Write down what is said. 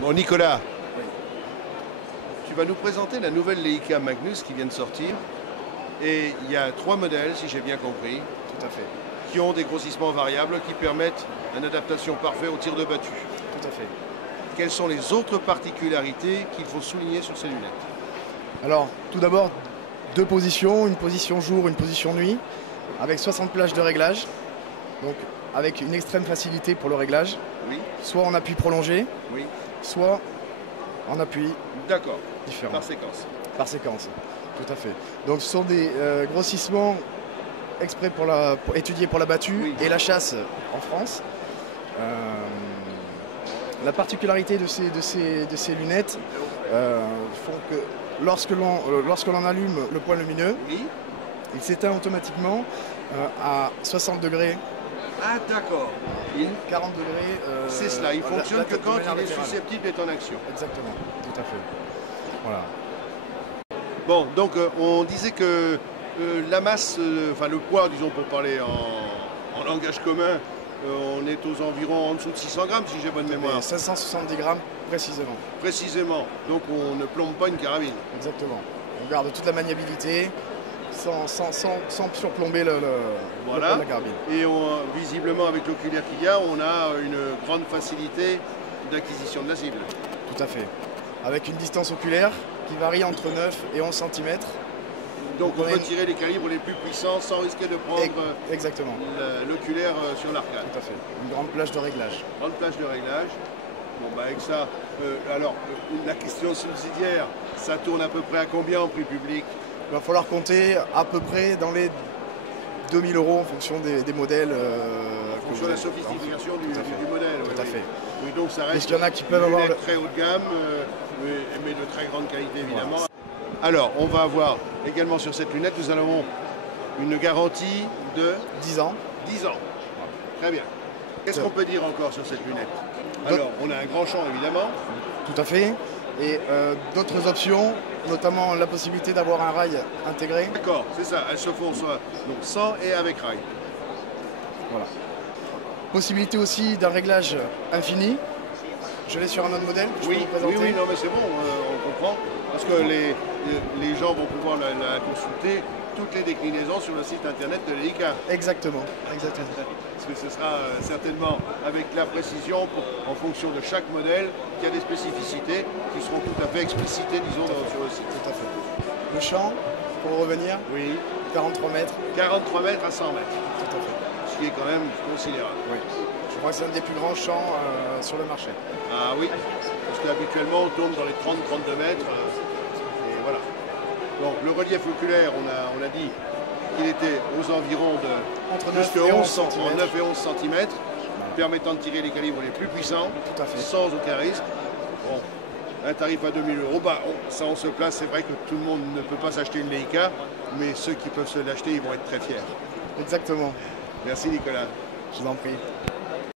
Bon, Nicolas, tu vas nous présenter la nouvelle Leica Magnus qui vient de sortir. Et il y a 3 modèles, si j'ai bien compris, Tout à fait, qui ont des grossissements variables qui permettent une adaptation parfaite au tir de battu. tout à fait. Quelles sont les autres particularités qu'il faut souligner sur ces lunettes? Alors, tout d'abord, 2 positions, une position jour, une position nuit, avec 60 plages de réglage, donc avec une extrême facilité pour le réglage, Oui, soit en appui prolongé, oui, soit en appui d'accord, différent, par séquence. par séquence. Tout à fait. Donc ce sont des grossissements exprès étudiés pour la battue Oui. et la chasse en France. La particularité de ces lunettes font que lorsque l'on allume le point lumineux, Oui. il s'éteint automatiquement à 60 degrés, Ah d'accord. 40 degrés. C'est cela, il fonctionne que quand il est latérale. susceptible d'être en action. Exactement, tout à fait. Voilà. Bon, donc on disait que la masse, enfin le poids, disons pour parler en langage commun, on est aux environs en dessous de 600 grammes si j'ai bonne mémoire. 570 grammes précisément. Précisément, donc on ne plombe pas une carabine. Exactement. On garde toute la maniabilité sans surplomber le poids Voilà. de la carabine. Et visiblement avec l'oculaire qu'il y a, on a une grande facilité d'acquisition de la cible. Tout à fait. Avec une distance oculaire qui varie entre 9 et 11 cm. Donc on On a peut une- tirer les calibres les plus puissants sans risquer de prendre Exactement. l'oculaire sur l'arcade. Tout à fait. Une grande plage de réglage. Grande plage de réglage. Bon bah avec ça, alors la question subsidiaire, ça tourne à peu près à combien en prix public? Il va falloir compter à peu près dans les 2000 € en fonction des modèles. En fonction de la sophistication du modèle. Tout à fait. Oui, donc ça reste Parce qu'il y en a qui peuvent une avoir lunette très haut de gamme, mais de très grande qualité évidemment. Voilà. Alors, on va avoir également sur cette lunette, nous avons une garantie de 10 ans. 10 ans. Très bien. Qu'est-ce qu'on peut dire encore sur cette lunette? Alors, on a un grand champ évidemment. Tout à fait. Et d'autres options, notamment la possibilité d'avoir un rail intégré. D'accord, c'est ça, elles se font soit donc sans et avec rail. Voilà. Possibilité aussi d'un réglage infini. Je l'ai sur un autre modèle que je peux Oui, vous présenter. oui, non mais c'est bon, on comprend. Parce que les gens vont pouvoir la consulter, toutes les déclinaisons sur le site internet de Leica. Exactement. Exactement. Parce que ce sera certainement avec la précision en fonction de chaque modèle qu'il y a des spécificités qui seront tout à fait explicitées, disons, sur le site. Tout à fait. Le champ, pour revenir, Oui, 43 mètres. 43 mètres à 100 mètres, Tout à fait. ce qui est quand même considérable. Oui. Je crois que c'est un des plus grands champs sur le marché. Ah oui, parce qu'habituellement on tourne dans les 30-32 mètres. Et voilà. Donc le relief oculaire, on a dit qu'il était aux environs de Entre plus 9 que et 11 11 cm. en 9 et 11 cm, permettant de tirer les calibres les plus puissants, Tout à fait. sans aucun risque. Bon, un tarif à 2000 €, bah, ça on se place, c'est vrai que tout le monde ne peut pas s'acheter une Leica, mais ceux qui peuvent se l'acheter, ils vont être très fiers. Exactement. Merci Nicolas. Je vous en prie.